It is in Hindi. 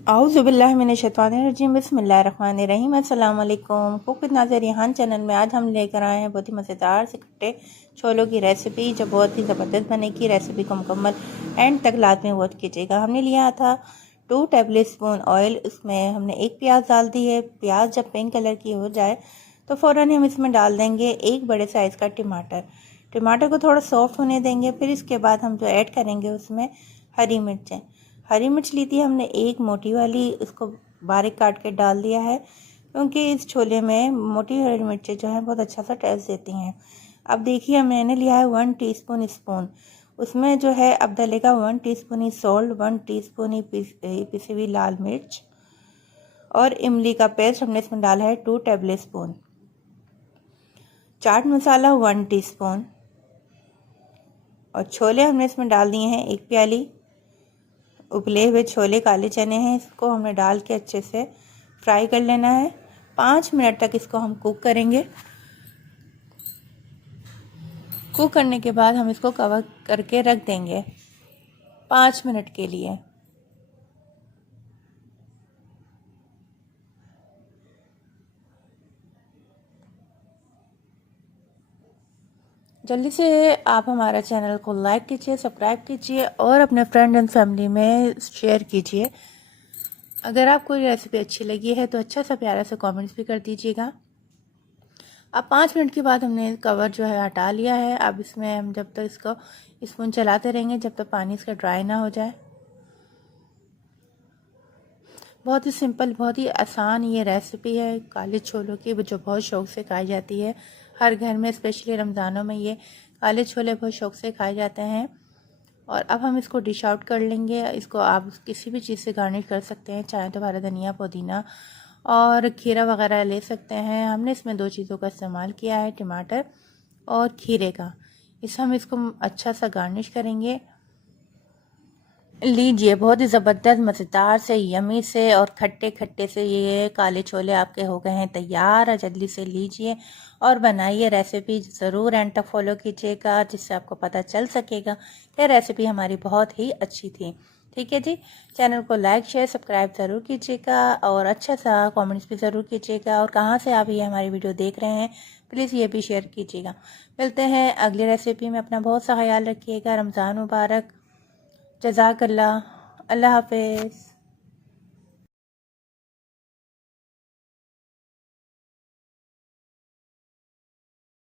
औज़ुबिल्लाहिमिनश्शैतानिर्रजीम बिस्मिल्लाहिर्रहमानिर्रहीम। अस्सलाम वालेकुम। Cook with Nazir Rihan channel में आज हम लेकर आए हैं बहुत ही मज़ेदार से खट्टे छोलों की रेसिपी, जो बहुत ही ज़बरदस्त बनेगी। रेसिपी को मुकम्मल एंड तक लाजमी वॉच कीजिएगा। हमने लिया था 2 टेबल स्पून ऑयल, उसमें हमने एक प्याज डाल दी है। प्याज जब पिंक कलर की हो जाए तो फ़ौरन हम इसमें डाल देंगे एक बड़े साइज़ का टमाटर। टमाटर को थोड़ा सॉफ्ट होने देंगे। फिर इसके बाद हम जो ऐड करेंगे उसमें हरी मिर्चें। हरी मिर्च ली थी हमने एक मोटी वाली, उसको बारीक काट के डाल दिया है, क्योंकि इस छोले में मोटी हरी मिर्चें जो हैं बहुत अच्छा सा टेस्ट देती हैं। अब देखिए मैंने लिया है 1 टीस्पून स्पून, उसमें जो है अब डलेगा 1 टीस्पून ही सॉल्ट, 1 टीस्पून ही पिसी हुई लाल मिर्च और इमली का पेस्ट हमने इसमें डाला है 2 table spoon. Chaat masala 1 teaspoon और छोले हमने इसमें डाल दिए हैं 1 प्याली। उबले हुए छोले काले चने हैं, इसको हमने डाल के अच्छे से फ्राई कर लेना है। 5 मिनट तक इसको हम कुक करेंगे। कुक करने के बाद हम इसको कवर करके रख देंगे 5 मिनट के लिए। जल्दी से आप हमारा चैनल को लाइक कीजिए, सब्सक्राइब कीजिए और अपने फ्रेंड एंड फैमिली में शेयर कीजिए। अगर आपको ये रेसिपी अच्छी लगी है तो अच्छा सा प्यारा सा कमेंट्स भी कर दीजिएगा। अब 5 मिनट के बाद हमने कवर जो है हटा लिया है। अब इसमें हम जब तक इसको स्पून चलाते रहेंगे जब तक पानी इसका ड्राई ना हो जाए। बहुत ही सिंपल, बहुत ही आसान ये रेसिपी है काले छोलों की, जो बहुत शौक़ से खाई जाती है हर घर में। स्पेशली रमज़ानों में ये काले छोले बहुत शौक़ से खाए जाते हैं। और अब हम इसको डिश आउट कर लेंगे। इसको आप किसी भी चीज़ से गार्निश कर सकते हैं, चाहे तो हरा धनिया, पुदीना और खीरा वगैरह ले सकते हैं। हमने इसमें 2 चीज़ों का इस्तेमाल किया है, टमाटर और खीरे का। हम इसको अच्छा सा गार्निश करेंगे। लीजिए, बहुत ही ज़बरदस्त मज़ेदार से, यमी से और खट्टे खट्टे से ये काले छोले आपके हो गए हैं तैयार। जल्दी से लीजिए और बनाइए। रेसिपी ज़रूर एंड तक फॉलो कीजिएगा, जिससे आपको पता चल सकेगा कि रेसिपी हमारी बहुत ही अच्छी थी। ठीक है जी, चैनल को लाइक शेयर सब्सक्राइब ज़रूर कीजिएगा और अच्छा सा कमेंट्स भी ज़रूर कीजिएगा। और कहाँ से आप ये हमारी वीडियो देख रहे हैं प्लीज़ ये भी शेयर कीजिएगा। मिलते हैं अगली रेसिपी में। अपना बहुत सा ख्याल रखिएगा। रमज़ान मुबारक। जज़ाकल्लाह। अल्लाह हाफ़िज़।